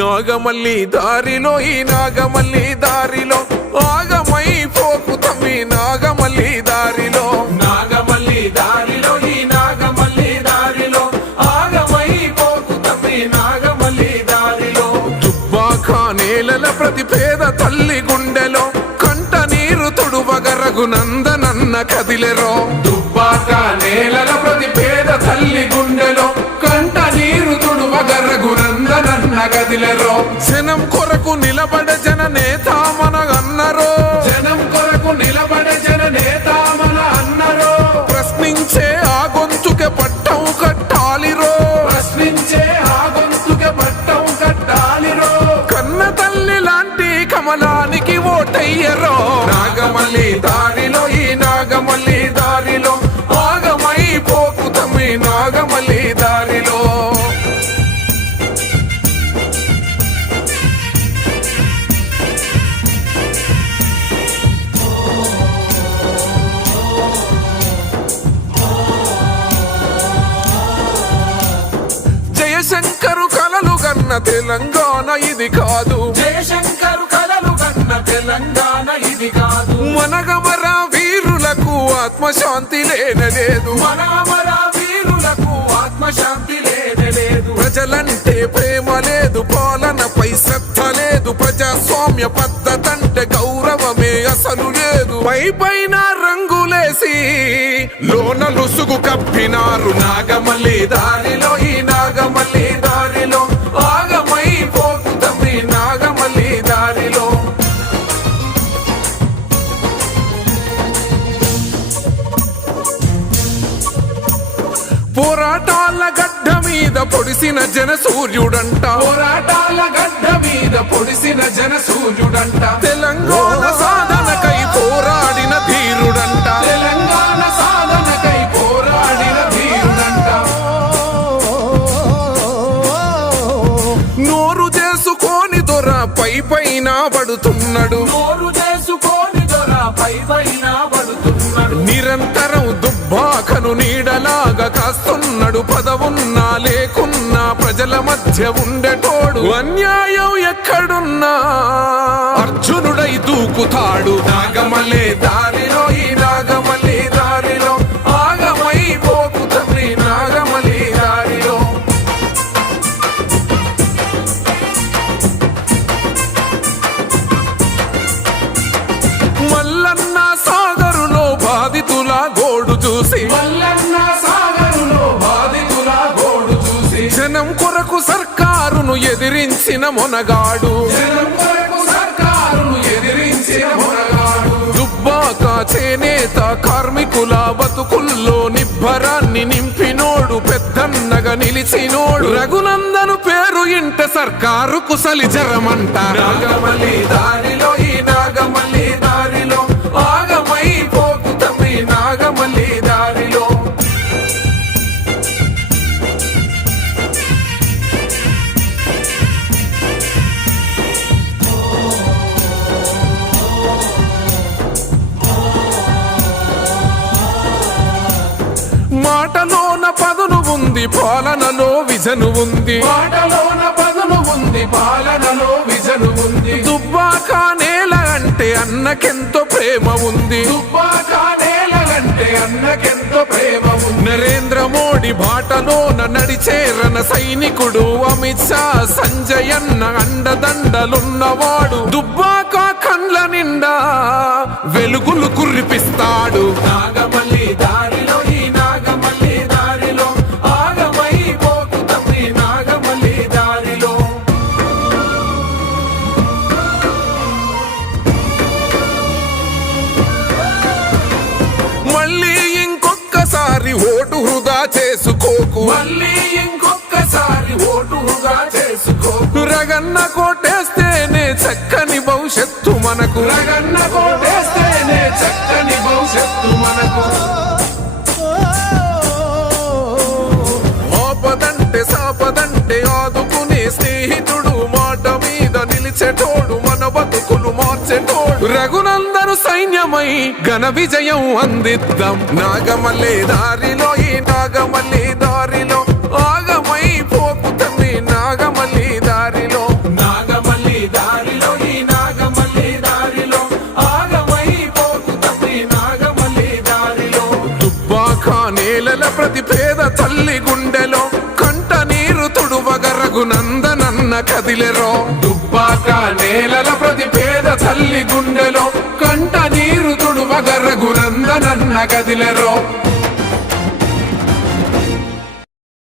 నాగమల్లి దారిలో ఈ నాగమల్లి దారిలో ఆగమై పోకు తమ్మి నాగమల్లి దారిలో నాగమల్లి దారిలో ఈ నాగమల్లి దారిలో ఆగమై పోకు తమ్మి నాగమల్లి దారిలో దుబ్బాక నేలల ప్రతి పేద తల్లి గుండెలో కంట నీరు తుడువగరగు నందనన్న కదిలెరో దుబ్బాక నేలల ప్రతి పేద తల్లి గుండెలో కంట నీరు తుడువగరగు నందనన్న కదిలెరో జనం కొరకు నిలబడ జన నేత మన అన్నరో జనం కొరకు నిలబడ జన నేత మన అన్నరో ప్రశ్నించే ఆ గొంతుకే పట్టం కట్టాలిరో ప్రశ్నించే ఆ గొంతుకే పట్టం కట్టాలిరో కన్న తల్లి లాంటి కమలానికి ఓటయ్యరో నాగమల్లి దారిలో ఈ నాగమల్లి దారిలో ఆగమై పోకు తమ్మి నాగమల్లి దారిలో జయశంకరు కలలు గన్న తెలంగాణ ఇది కాదు జయశంకరు కలలు కన్న తెలంగాణ ఇది కాదు మనగమర వీరులకు ఆత్మశాంతి లేనలేదు మన అమర వీరులకు ఆత్మశాంతి లేనలేదు ప్రజలంటే ప్రేమ లేదు పాలనపై శ్రద్ధ లేదు ప్రజాస్వామ్య పద్ధతంటే గౌరవమే అసలు లేదు పైన రంగులేసి లోన లుసుగు కప్పినారు నాగమల్లి దారిలో ఈ నాగమల్లి దారిలో ఆగమై పోకు తమ్మి నాగమల్లి దారిలో పోరాటాల గడ్డ మీద పొడిసిన జన సూర్యుడంట పోరాటాల గడ్డ మీద పొడిసిన జన సూర్యుడంట తెలంగాణ సాధనకై పోరాడిన ధీరుడంట తెలంగాణ సాధనకై పోరాడిన ధీరుడంట నోరు చేసుకొని దొర పైన పడుతున్నాడు నోరు చేసుకొని దొర పైన పడుతున్నాడు నిరంతరం దుబ్బాకను నీడలాగా కాస్తున్నాడు పదవున్నా లేకున్నా ప్రజల మధ్య ఉండేటోడు అన్యాయం ఎక్కడున్నా అర్జునుడై దూకుతాడు నాగమల్లి దారిలో ఈ నాగమల్లి దారిలో ఆగమై పోకు తమ్మి నాగమల్లి దారిలో మల్లన్న సాగరులో బాధితుల గోడు చూసి మల్లన్న సాగరులో బాధితుల గోడు చూసి జనం కొరకు సర్కారును ఎదిరించిన మొనగాడు జనం కొరకు సర్కారును ఎదిరించిన మొనగాడు దుబ్బాక చేనేత కార్మికుల బతుకుల్లో నిబ్బరాన్ని నింపినోడు పెద్దన్నగా నిలిచినోడు రఘునందను పేరు ఇంట సర్కారు కుసలి జరమంట నాగమల్లి దారిలో ఈ నాగమల్లి దారిలో ఆగమై పోకు తమ్మి నాగమల్లి దారిలో మాటలోన పదును ఉంది పాలనలో విజను ఉంది పాటలోన పదును ఉంది పాలనలో విజను ఉంది దుబ్బాక నేల అంటే అన్నకెంతో ప్రేమ ఉంది దుబ్బాక నేలగంటే అన్నకెంతో ప్రేమ ఉంది నరేంద్ర మోడీ బాటలోన నడిచేరన సైనికుడు అమిత్ షా సంజయ్ అన్న అండదండలున్నవాడు దుబ్బాక కండ్ల నిండా వెలుగులు కురిపిస్తాడు నాగమల్లి దారిలో ఈ నాగమల్లి దారిలో ఆగమై పోకు తమ్మి నాగమల్లి దారిలో మళ్ళీ ఇంకొక్కసారి ఓటు వృధా చేసుకోకు మళ్ళీ ఇంకొక్కసారి ఓటుగా చేసుకో రగన్న కోటేస్తేనే చక్కని భవిష్యత్తు మనకు రగన్న కోటేస్తేనే చక్కని భవిష్యత్తు మనకు ఆపదంటే సాపదంటే ఆదుకునే స్నేహితుడు మాట మీద నిలిచేటోడు మన బతుకులు మార్చేటోడు రఘునందను సైన్యమై ఘన విజయం అందిద్దాం నాగమల్లి దారిలో ఈ నాగమల్లి దారిలో ఆగమై పోకు తమ్మి నాగమల్లి దారిలో ప్రతి పేద తల్లి గుండెలో కంట నీరు తుడువగ రఘునందనన్న కదిలెరో. దుబ్బాక నేలల ప్రతి పేద తల్లి గుండెలో కంట నీరు తుడువగ రఘునందనన్న కదిలెరో.